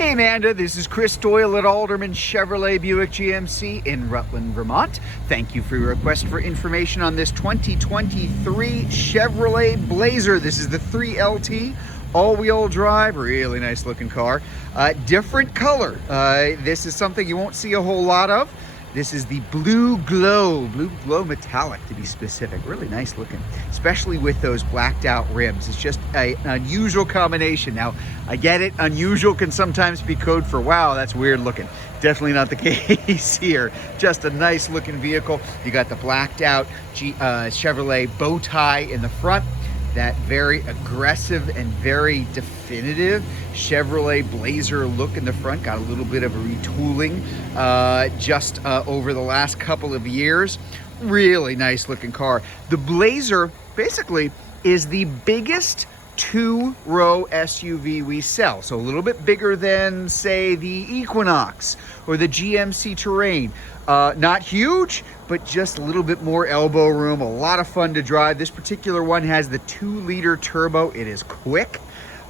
Hey Amanda, this is Chris Doyle at Alderman Chevrolet Buick GMC in Rutland, Vermont. Thank you for your request for information on this 2023 Chevrolet Blazer. This is the 3LT, all-wheel drive, really nice looking car. Different color. This is something you won't see a whole lot of. This is the blue glow metallic to be specific. Really nice looking, especially with those blacked out rims. It's just an unusual combination. Now, I get it, unusual can sometimes be code for wow, that's weird looking. Definitely not the case here. Just a nice looking vehicle. You got the blacked out Chevrolet bow tie in the front. That very aggressive and very definitive Chevrolet Blazer look in the front. Got a little bit of a retooling just over the last couple of years. Really nice looking car. The Blazer basically is the biggest two-row SUV we sell. So a little bit bigger than, say, the Equinox or the GMC Terrain. Not huge, but just a little bit more elbow room. A lot of fun to drive. This particular one has the 2-liter turbo. It is quick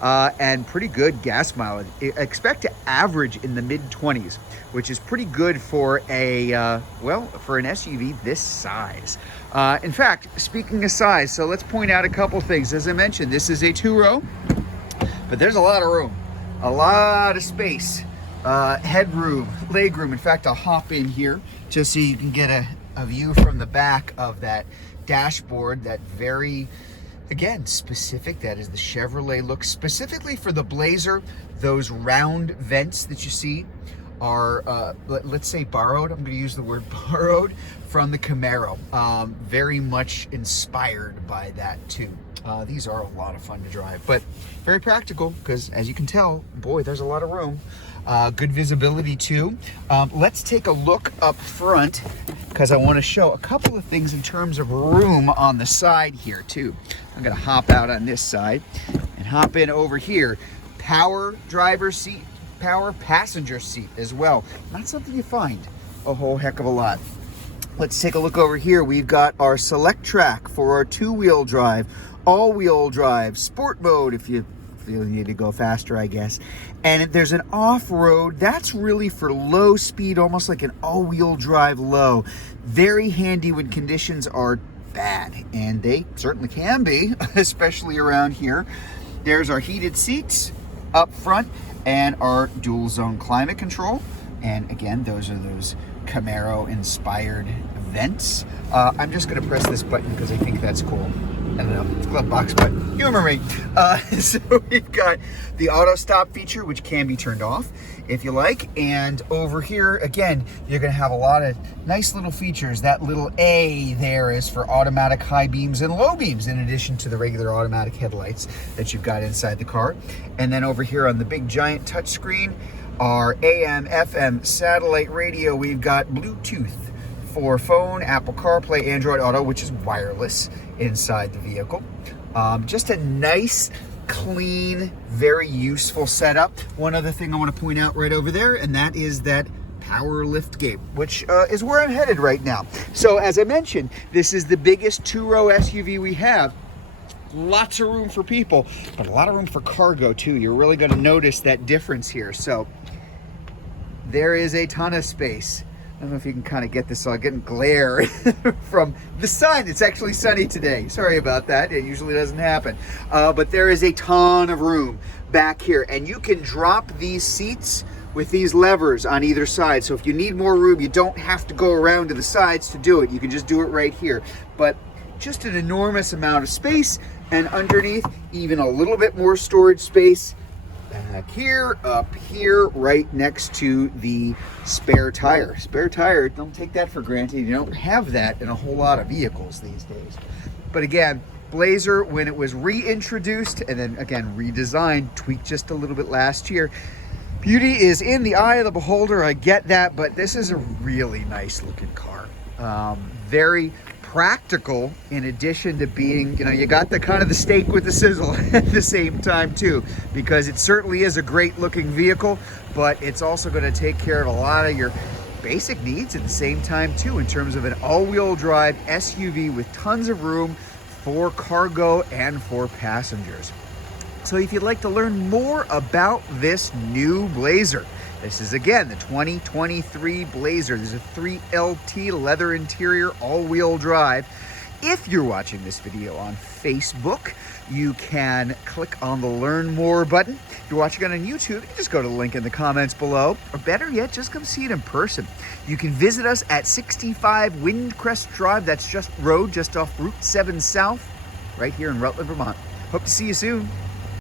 and pretty good gas mileage. Expect to average in the mid-20s, which is pretty good for a, for an SUV this size. In fact, speaking of size, so let's point out a couple things. As I mentioned, this is a 2-row, but there's a lot of room, a lot of space. Headroom, legroom. In fact, I'll hop in here just so you can get a view from the back of that dashboard. That very, again, specific. That is the Chevrolet look. Specifically for the Blazer, those round vents that you see are, let's say borrowed. I'm going to use the word borrowed from the Camaro. Very much inspired by that too. These are a lot of fun to drive, but very practical because, as you can tell, boy, there's a lot of room. Good visibility too. Let's take a look up front because I want to show a couple of things in terms of room on the side here too. I'm going to hop out on this side and hop in over here. Power driver's seat, power passenger seat as well. Not something you find a whole heck of a lot. Let's take a look over here. We've got our select track for our 2-wheel drive, all-wheel drive, sport mode if you feel you need to go faster, I guess. And there's an off-road. That's really for low speed, almost like an all-wheel drive low. Very handy when conditions are bad, and they certainly can be, especially around here. There's our heated seats up front and our dual zone climate control. And again, those are those Camaro-inspired vents. I'm just going to press this button because I think that's cool. I don't know, it's a glove box, but humor me. So we've got the auto stop feature, which can be turned off if you like. And over here, again, you're going to have a lot of nice little features. That little A there is for automatic high beams and low beams, in addition to the regular automatic headlights that you've got inside the car. And then over here on the big giant touchscreen, our AM, FM, satellite radio. We've got Bluetooth for phone, Apple CarPlay, Android Auto, which is wireless inside the vehicle. Just a nice, clean, very useful setup. One other thing I want to point out right over there, and that is that power lift gate, which is where I'm headed right now. So as I mentioned, this is the biggest 2-row SUV we have. Lots of room for people, but a lot of room for cargo too. You're really going to notice that difference here. So there is a ton of space. I don't know if you can kind of get this, so I'm getting glare from the sun. It's actually sunny today. Sorry about that. It usually doesn't happen. But there is a ton of room back here, and you can drop these seats with these levers on either side. So if you need more room, you don't have to go around to the sides to do it. You can just do it right here. But just an enormous amount of space, and underneath, even a little bit more storage space. Back here, up here, right next to the spare tire. Spare tire, don't take that for granted. You don't have that in a whole lot of vehicles these days. But again, Blazer, when it was reintroduced and then again redesigned, tweaked just a little bit last year, beauty is in the eye of the beholder. I get that, but this is a really nice looking car. Very practical, in addition to being, you got the kind of the steak with the sizzle at the same time too, because it certainly is a great looking vehicle, but it's also going to take care of a lot of your basic needs at the same time too, in terms of an all-wheel drive SUV with tons of room for cargo and for passengers. So if you'd like to learn more about this new Blazer, this is again the 2023 Blazer. There's a 3LT leather interior, all-wheel drive. If you're watching this video on Facebook, you can click on the Learn More button. If you're watching it on YouTube, you can just go to the link in the comments below. Or better yet, just come see it in person. You can visit us at 65 Windcrest Drive. That's just off Route 7 South, right here in Rutland, Vermont. Hope to see you soon.